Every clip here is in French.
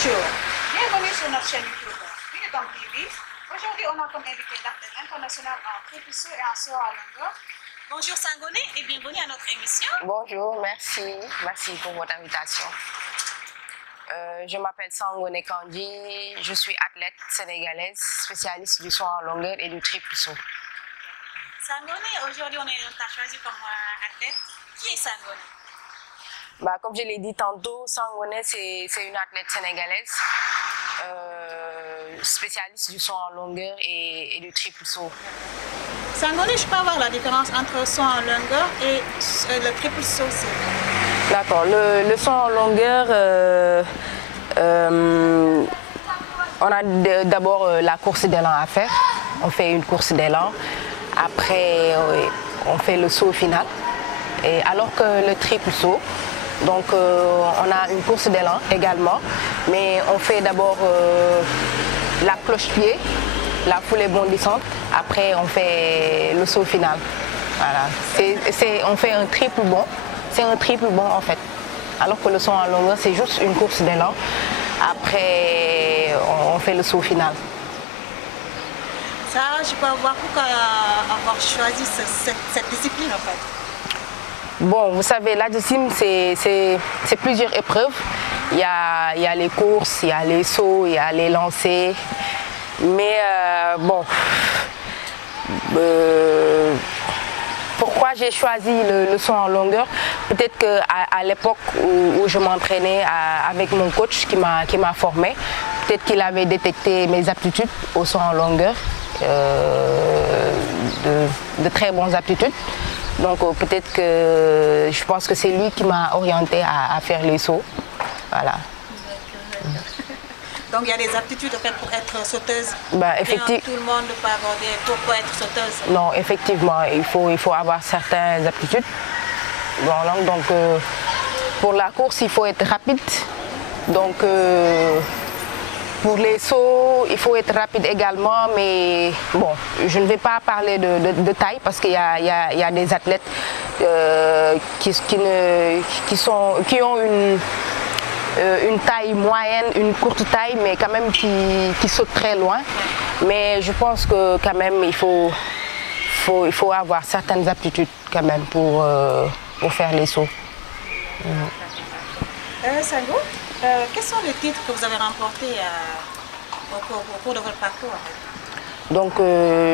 Bonjour, bienvenue sur notre chaîne YouTube Binetom TV. Aujourd'hui, on a comme invité l'athlète international en triple saut et en saut à longueur. Bonjour Sangoné et bienvenue à notre émission. Bonjour, merci pour votre invitation. Je m'appelle Sangoné Kandji, je suis athlète sénégalaise, spécialiste du saut en longueur et du triple saut. Sangoné, aujourd'hui on t'a choisi comme athlète. Qui est Sangoné? Comme je l'ai dit tantôt, Sangoné c'est une athlète sénégalaise, spécialiste du saut en longueur et du triple saut. Sangoné, je peux avoir la différence entre le saut en longueur et le triple saut? D'accord, le saut en longueur, on a d'abord la course d'élan à faire. On fait une course d'élan, après on fait le saut final. Et alors que le triple saut, donc on a une course d'élan également, mais on fait d'abord la cloche-pied, la foulée bondissante, après on fait le saut final. Voilà. On fait un triple bond, c'est un triple bond en fait. Alors que le saut en longueur c'est juste une course d'élan, après on fait le saut final. Ça, je peux avoir pourquoi avoir choisi cette discipline en fait? Bon, vous savez, l'athlétisme, c'est plusieurs épreuves. Il y a les courses, il y a les sauts, il y a les lancers. Mais pourquoi j'ai choisi le saut en longueur? Peut-être qu'à l'époque où je m'entraînais avec mon coach qui m'a formé, peut-être qu'il avait détecté mes aptitudes au saut en longueur, de très bonnes aptitudes. Donc peut-être que je pense que c'est lui qui m'a orienté à faire les sauts. Voilà. Donc il y a des aptitudes en fait, pour être sauteuse. Effectivement. Tout le monde peut aborder pour être sauteuse. Non, effectivement, il faut avoir certaines aptitudes. Bon, donc pour la course, il faut être rapide. Donc pour les sauts, il faut être rapide également, mais bon, je ne vais pas parler de taille parce qu'il y a des athlètes qui ont une taille moyenne, une courte taille, mais quand même qui sautent très loin. Mais je pense que quand même il faut avoir certaines aptitudes quand même pour faire les sauts. Sango, quels sont les titres que vous avez remportés au cours de votre parcours? Donc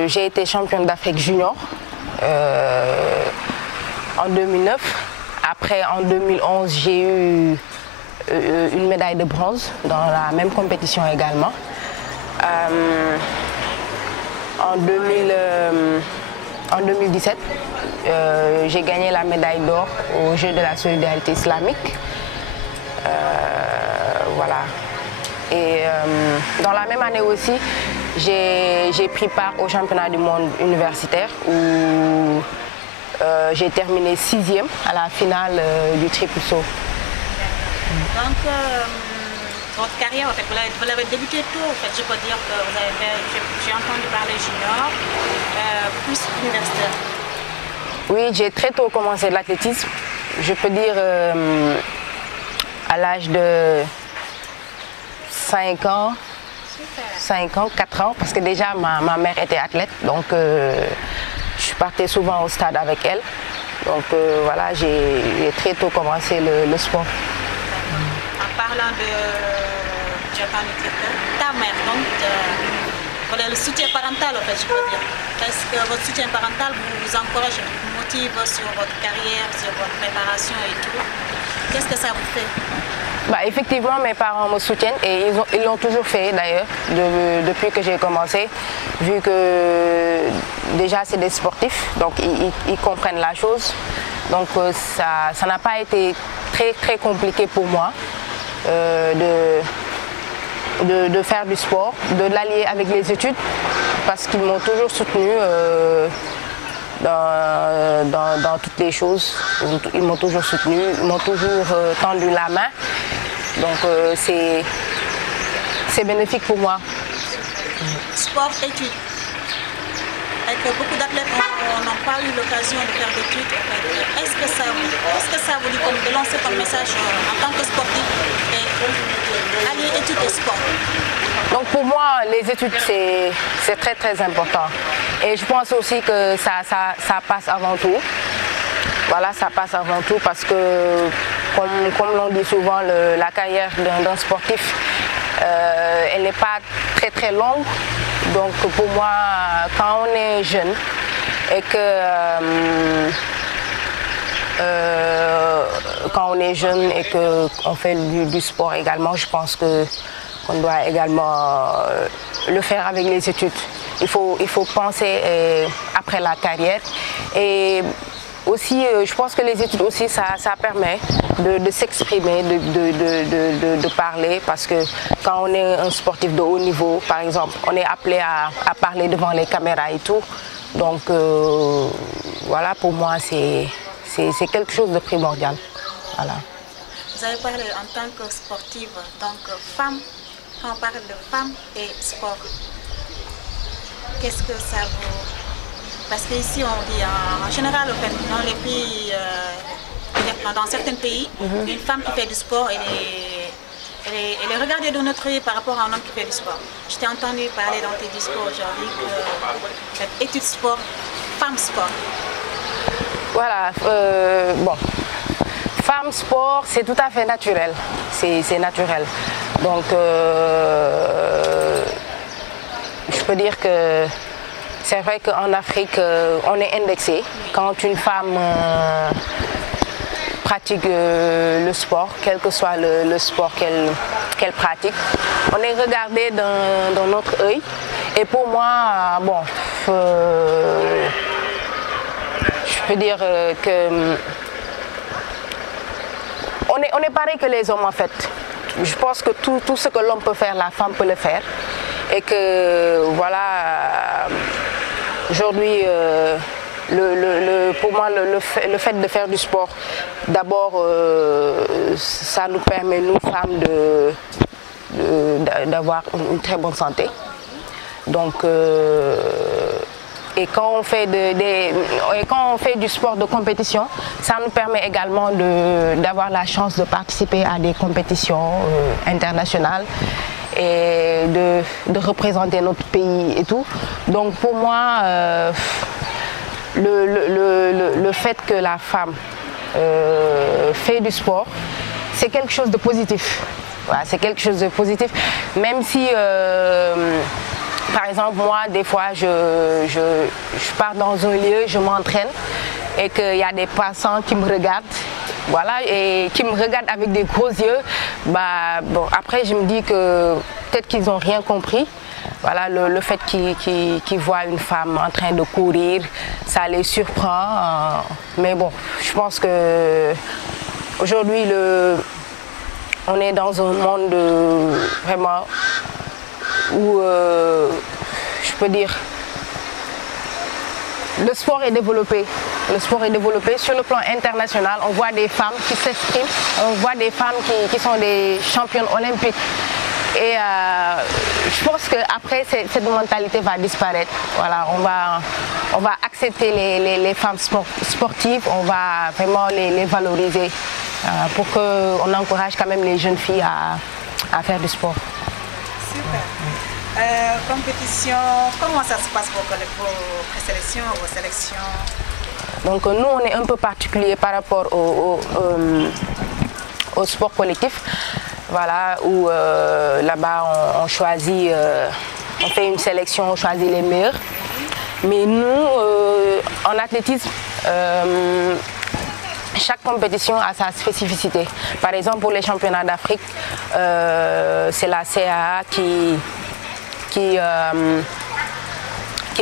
j'ai été championne d'Afrique junior en 2009. Après en 2011 j'ai eu une médaille de bronze dans la même compétition également. En 2017 j'ai gagné la médaille d'or aux Jeux de la solidarité islamique. Voilà. Et dans la même année aussi, j'ai pris part au championnat du monde universitaire où j'ai terminé 6e à la finale du triple saut. Donc, votre carrière, en fait, vous l'avez débuté tôt, en fait, je peux dire que vous avez fait, j'ai entendu parler junior, plus universitaire. Oui, j'ai très tôt commencé l'athlétisme. Je peux dire à l'âge de 5 ans, 4 ans, parce que déjà ma mère était athlète, donc je partais souvent au stade avec elle. Donc voilà, j'ai très tôt commencé le sport. En parlant de ta mère, donc le soutien parental, en fait, je peux dire. Est-ce que votre soutien parental vous encourage, vous motive sur votre carrière, sur votre préparation et tout? Qu'est-ce que ça vous fait? Effectivement, mes parents me soutiennent et ils l'ont toujours fait d'ailleurs, depuis que j'ai commencé, vu que déjà c'est des sportifs, donc ils comprennent la chose. Donc ça n'a pas été très compliqué pour moi de faire du sport, de l'allier avec les études, parce qu'ils m'ont toujours soutenu dans toutes les choses. Ils m'ont toujours soutenu, ils m'ont toujours tendu la main. Donc c'est bénéfique pour moi. Sport, études. Et que beaucoup d'athlètes n'ont pas eu l'occasion de faire d'études. Est-ce que ça vous dit comme de lancer comme message en tant que sportif et allier études et sport? Donc pour moi, les études, c'est très très important. Et je pense aussi que ça passe avant tout. Voilà, ça passe avant tout parce que, comme l'on dit souvent, la carrière d'un sportif, elle n'est pas très très longue. Donc pour moi, quand on est jeune et qu'on fait du sport également, je pense qu'on doit également le faire avec les études. Il faut penser après la carrière. Et aussi, je pense que les études aussi, ça permet de s'exprimer, de parler, parce que quand on est un sportif de haut niveau, par exemple, on est appelé à parler devant les caméras et tout. Donc voilà, pour moi, c'est quelque chose de primordial. Voilà. Vous avez parlé en tant que sportive, donc femme, quand on parle de femme et sport, qu'est-ce que ça vous... Parce qu'ici, on dit en général, en fait, dans les pays, dans certains pays, une femme qui fait du sport, elle est regardée d'un autre œil par rapport à un homme qui fait du sport. Je t'ai entendu parler dans tes discours aujourd'hui que études sport, femme sport. Voilà, bon, femme sport, c'est tout à fait naturel, c'est naturel. Donc, je peux dire que c'est vrai qu'en Afrique, on est indexé. Quand une femme pratique le sport, quel que soit le sport qu'elle pratique, on est regardé dans notre œil. Et pour moi, bon, je peux dire que on est pareil que les hommes en fait. Je pense que tout ce que l'homme peut faire, la femme peut le faire. Et que voilà, aujourd'hui, pour moi, le fait de faire du sport, d'abord, ça nous permet, nous femmes, d'avoir une très bonne santé. Donc, et quand on fait du sport de compétition, ça nous permet également d'avoir la chance de participer à des compétitions internationales et de représenter notre pays et tout. Donc pour moi, le fait que la femme fait du sport, c'est quelque chose de positif. Voilà, c'est quelque chose de positif, même si, par exemple, moi, des fois, je pars dans un lieu, je m'entraîne et qu'il y a des passants qui me regardent. Voilà, et qui me regardent avec des gros yeux, bah, bon, après je me dis que peut-être qu'ils n'ont rien compris. Voilà, le fait qu'ils voient une femme en train de courir, ça les surprend. Mais bon, je pense que aujourd'hui, on est dans un monde vraiment où, je peux dire, le sport est développé. Le sport est développé sur le plan international. On voit des femmes qui s'expriment, on voit des femmes qui sont des championnes olympiques. Et je pense qu'après, cette mentalité va disparaître. Voilà, on va accepter les femmes sportives, on va vraiment les valoriser pour qu'on encourage quand même les jeunes filles à faire du sport. Super. Compétition, comment ça se passe pour vos présélections, vos sélections? Donc nous, on est un peu particulier par rapport au sport collectif. Voilà, où là-bas on choisit, on fait une sélection, on choisit les meilleurs. Mais nous, en athlétisme, chaque compétition a sa spécificité. Par exemple, pour les championnats d'Afrique, c'est la CAA qui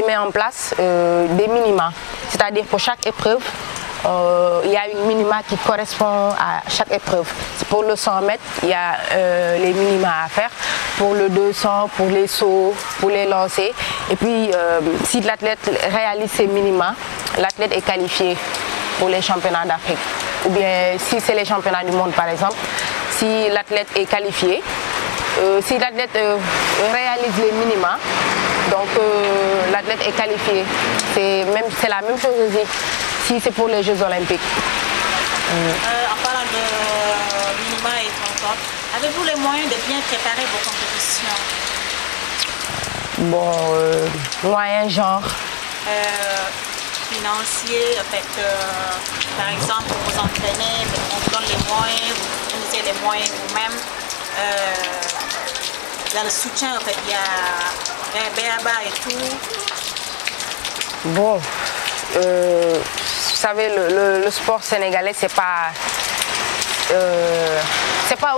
met en place des minima. C'est-à-dire pour chaque épreuve, il y a une minima qui correspond à chaque épreuve. Pour le 100 mètres, il y a les minima à faire. Pour le 200, pour les sauts, pour les lancers. Et puis, si l'athlète réalise ces minima, l'athlète est qualifié pour les championnats d'Afrique. Ou bien, si c'est les championnats du monde, par exemple, si l'athlète est qualifié, si l'athlète réalise les minima, donc l'athlète est qualifié. C'est la même chose aussi si c'est pour les Jeux Olympiques. En parlant de minima et 30 Avez-vous les moyens de bien préparer vos compétitions? Bon, moyens genre. Financiers, en fait, par exemple, pour vous entraîner, on vous donne les moyens, vous utilisez les moyens vous-même. Il y a le soutien, en fait, il y a BABA et tout. Bon, vous savez, le sport sénégalais, c'est pas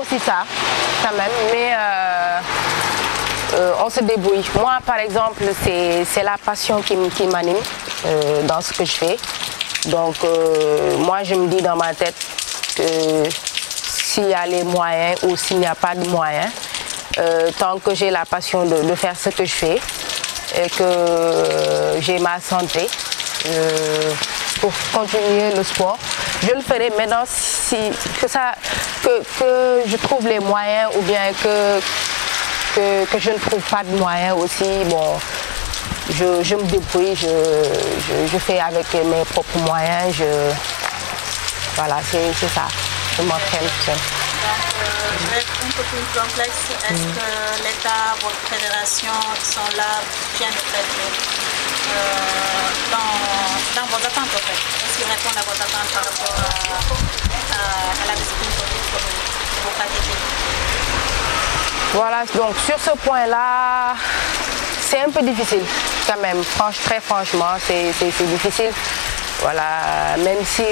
aussi ça, quand même, mais on se débrouille. Moi, par exemple, c'est la passion qui m'anime dans ce que je fais. Donc, moi, je me dis dans ma tête que s'il y a les moyens ou s'il n'y a pas de moyens, tant que j'ai la passion de faire ce que je fais et que j'ai ma santé pour continuer le sport, je le ferai. Maintenant, que je trouve les moyens ou bien que je ne trouve pas de moyens aussi, bon, je me débrouille, je fais avec mes propres moyens, voilà, c'est ça, je m'entraîne tout seul. Donc, je vais être un peu plus complexe. Est-ce que l'État, votre fédération, sont là bien dans vos attentes, en fait? Est-ce qu'ils répondent à vos attentes par rapport à la discipline que vous pratiquez? Voilà, donc sur ce point-là, c'est un peu difficile quand même, très franchement, c'est difficile. Voilà, même si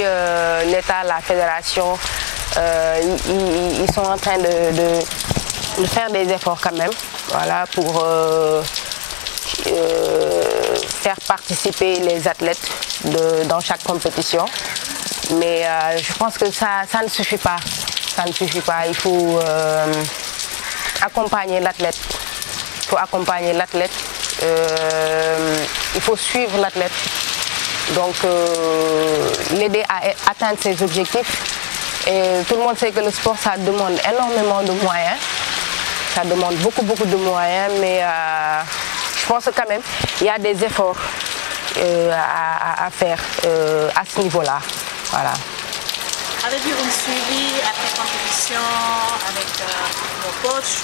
l'État, la fédération, ils sont en train de faire des efforts quand même, voilà, pour faire participer les athlètes dans chaque compétition. Mais je pense que ça ne suffit pas. Ça ne suffit pas. Il faut accompagner l'athlète. Il faut accompagner l'athlète. Il faut suivre l'athlète. Donc l'aider à atteindre ses objectifs. Et tout le monde sait que le sport, ça demande énormément de moyens. Ça demande beaucoup de moyens, mais je pense que quand même, il y a des efforts à faire à ce niveau-là. Voilà. Avez-vous un suivi après compétition avec vos coachs,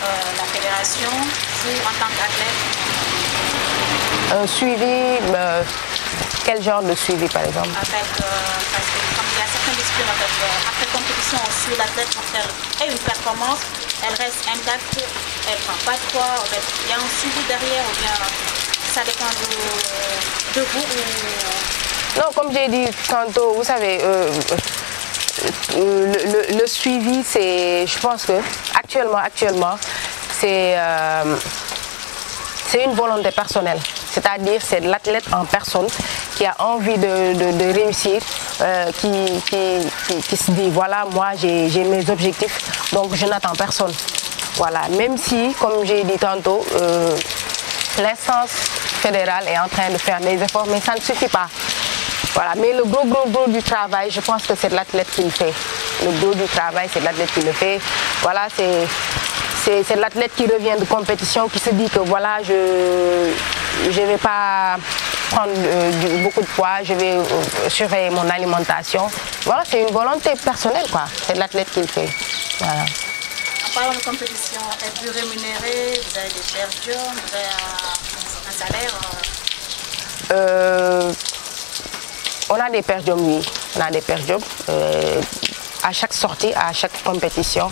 la fédération, vous en tant qu'athlète? Un suivi, quel genre de suivi par exemple? En fait, parce que comme il y a certaines disciplines, en fait, après compétition, on suit l'athlète pour faire une performance, elle reste intacte, elle ne prend pas de poids, en fait, il y a un suivi derrière ou bien ça dépend de vous ou... Non, comme j'ai dit tantôt, vous savez, le suivi, c'est, je pense que actuellement, c'est une volonté personnelle. C'est-à-dire, c'est l'athlète en personne qui a envie de réussir, qui se dit, voilà, moi j'ai mes objectifs, donc je n'attends personne. Voilà, même si, comme j'ai dit tantôt, l'instance fédérale est en train de faire des efforts, mais ça ne suffit pas. Voilà, mais le gros du travail, je pense que c'est l'athlète qui le fait. Le gros du travail, c'est l'athlète qui le fait. Voilà, c'est l'athlète qui revient de compétition, qui se dit que voilà, je ne vais pas prendre beaucoup de poids, je vais surveiller mon alimentation. Voilà, c'est une volonté personnelle, quoi. C'est l'athlète qui le fait. Voilà. En parlant de compétition, êtes-vous rémunéré? Vous avez des per diem? Vous avez un salaire? On a des per diem, oui. On a des per diem. À chaque sortie, à chaque compétition.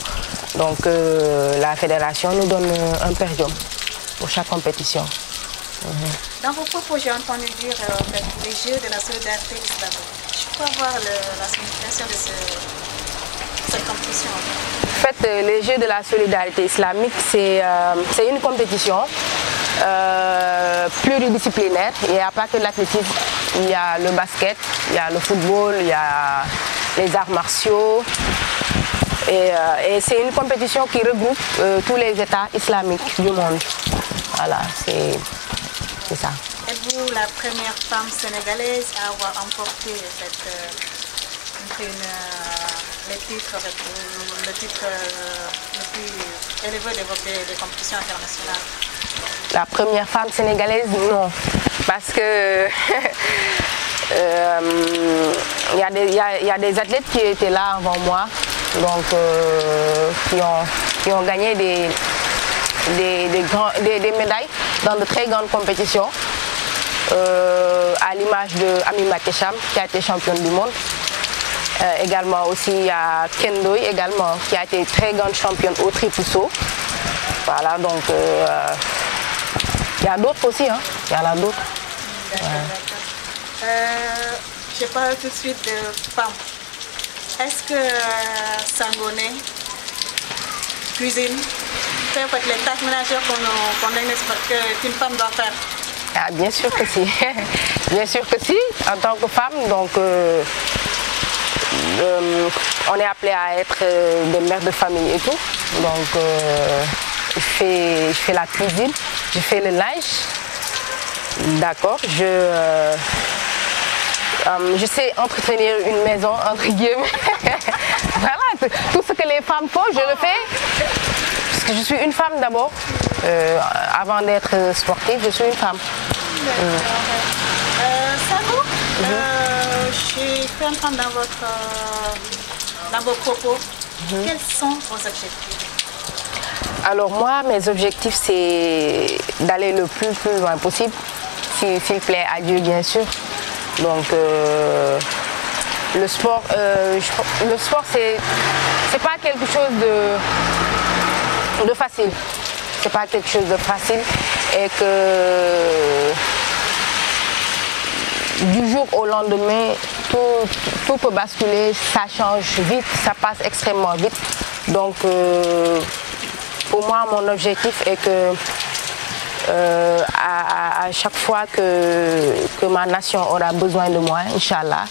Donc la fédération nous donne un per diem pour chaque compétition. Dans vos propos, j'ai entendu dire les Jeux de la solidarité islamique. Je peux avoir la signification de cette compétition? En fait, les Jeux de la solidarité islamique, c'est une compétition pluridisciplinaire. Il n'y a pas que l'athlétisme, il y a le basket, il y a le football, il y a les arts martiaux. Et c'est une compétition qui regroupe tous les États islamiques du monde. Voilà, c'est ça. Êtes-vous la première femme sénégalaise à avoir emporté le titre le plus élevé des compétitions internationales? La première femme sénégalaise, non. Parce que il y a des athlètes qui étaient là avant moi, donc, qui ont gagné des médailles dans de très grandes compétitions, à l'image de Ami Makesham qui a été championne du monde. Également aussi il y a Kendoy également qui a été très grande championne au triple saut. Voilà, donc il y a d'autres aussi, hein. Il y en a d'autres. Je parle tout de suite de femmes. Est-ce que Sangoné cuisine, fait en fait, les tâches ménagères qu'une femme doit faire? Ah, bien sûr que si. Bien sûr que si, en tant que femme, donc on est appelé à être des mères de famille et tout. Donc je fais la cuisine, je fais le linge, d'accord. Je sais entretenir une maison, entre guillemets. Voilà, tout ce que les femmes font, je le fais. Parce que je suis une femme d'abord. Avant d'être sportive, je suis une femme. Sango, je suis en train dans vos propos. Quels sont vos objectifs? Alors moi, mes objectifs, c'est d'aller le plus loin possible, s'il plaît à Dieu, bien sûr. Donc le sport, c'est pas quelque chose de facile. C'est pas quelque chose de facile et que du jour au lendemain, tout peut basculer, ça change vite, ça passe extrêmement vite. Donc pour moi, mon objectif est que à chaque fois que ma nation aura besoin de moi, Inch'Allah,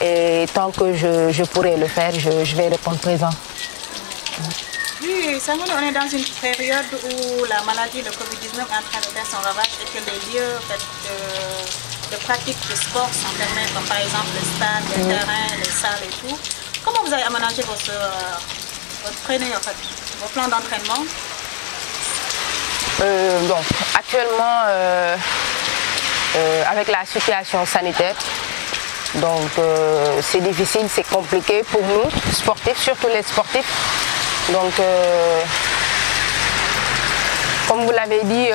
et tant que je pourrai le faire, je vais répondre présent. Oui, Sangoné, on est dans une période où la maladie, le Covid-19 est en train de faire son ravage et que les lieux de pratique de sport sont fermés, comme par exemple le stade, les terrains, les salles et tout. Comment vous avez aménagé votre training, en fait, vos plans d'entraînement? Donc, actuellement, avec la situation sanitaire, donc c'est difficile, c'est compliqué pour nous, sportifs, surtout les sportifs. Donc, comme vous l'avez dit,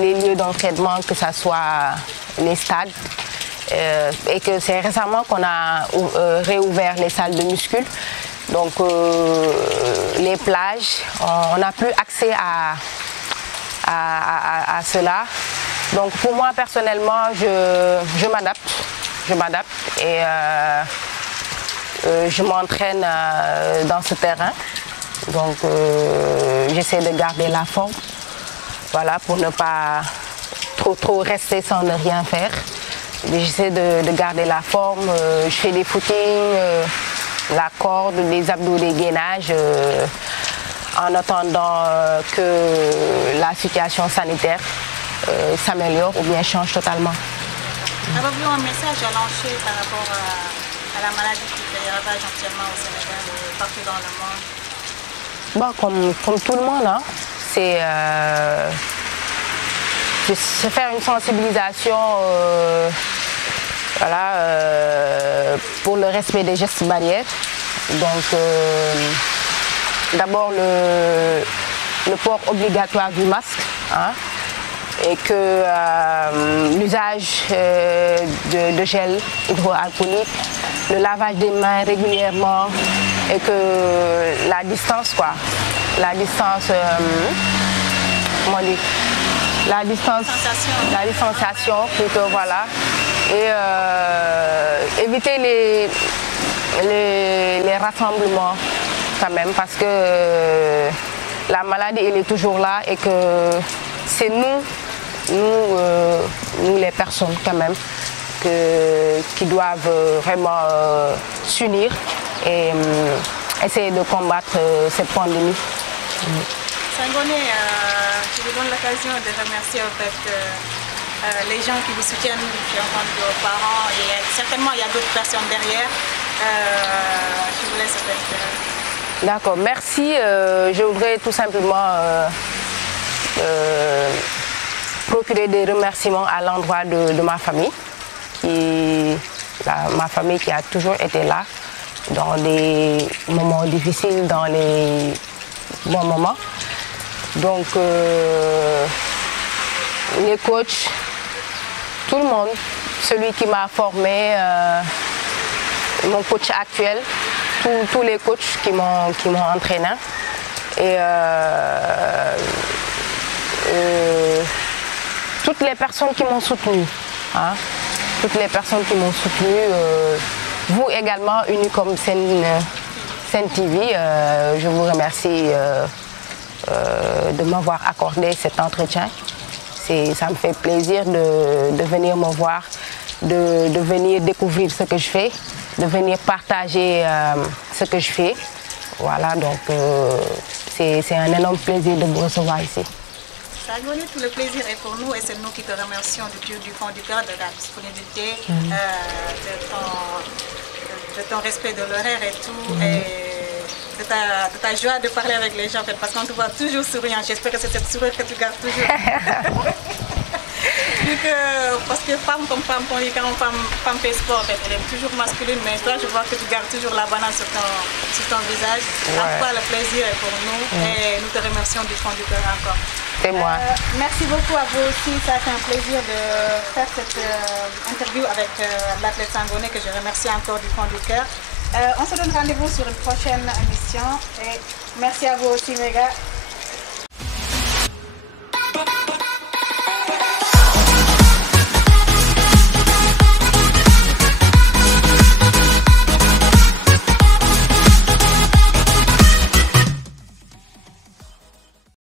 les lieux d'entraînement, que ce soit les stades, et que c'est récemment qu'on a réouvert les salles de muscu. Donc les plages, on n'a plus accès à cela. Donc pour moi personnellement, je m'adapte et je m'entraîne dans ce terrain. Donc j'essaie de garder la forme, voilà, pour ne pas trop rester sans ne rien faire. J'essaie de garder la forme, je fais des footings, la corde, des abdos, des gainages, en attendant que la situation sanitaire s'améliore ou bien change totalement. Avez-vous un message à lancer par rapport à la maladie qui fait des ravages actuellement au Sénégal et partout dans le monde? Bon, comme tout le monde, hein, c'est faire une sensibilisation voilà, pour le respect des gestes barrières. Donc, d'abord le port obligatoire du masque, hein, et que l'usage de gel hydroalcoolique, le lavage des mains régulièrement et que la distance, quoi, la distance, comment dire, la distanciation plutôt, voilà, et éviter les rassemblements quand même, parce que la maladie elle est toujours là et que c'est nous les personnes quand même qui doivent vraiment s'unir et essayer de combattre cette pandémie. Sangoné, je vous donne l'occasion de remercier en fait, les gens qui vous soutiennent, qui entendent vos parents, et certainement il y a d'autres personnes derrière. Je vous laisse faire. D'accord, merci. Je voudrais tout simplement procurer des remerciements à l'endroit de ma famille, ma famille qui a toujours été là dans les moments difficiles, dans les bons moments. Donc, les coachs, tout le monde, celui qui m'a formé, mon coach actuel, tous les coachs qui m'ont entraîné. Et toutes les personnes qui m'ont soutenu, hein, toutes les personnes qui m'ont soutenu, vous également, Unicom Sen TV, je vous remercie de m'avoir accordé cet entretien. Ça me fait plaisir de venir me voir, de venir découvrir ce que je fais, de venir partager ce que je fais. Voilà, donc c'est un énorme plaisir de vous recevoir ici. Sangoné, tout le plaisir est pour nous et c'est nous qui te remercions du fond du cœur de la disponibilité, de ton respect de l'horaire et tout, et de ta joie de parler avec les gens, parce qu'on te voit toujours souriant. J'espère que c'est cette sourire que tu gardes toujours. Parce que femme comme femme, quand femme fait sport, elle est toujours masculine, mais toi je vois que tu gardes toujours la banane sur ton visage. Ouais. En tout cas, le plaisir est pour nous et nous te remercions du fond du cœur encore. C'est moi. Merci beaucoup à vous aussi, ça a été un plaisir de faire cette interview avec l'athlète Sangoné que je remercie encore du fond du cœur. On se donne rendez-vous sur une prochaine émission et merci à vous aussi, Méga.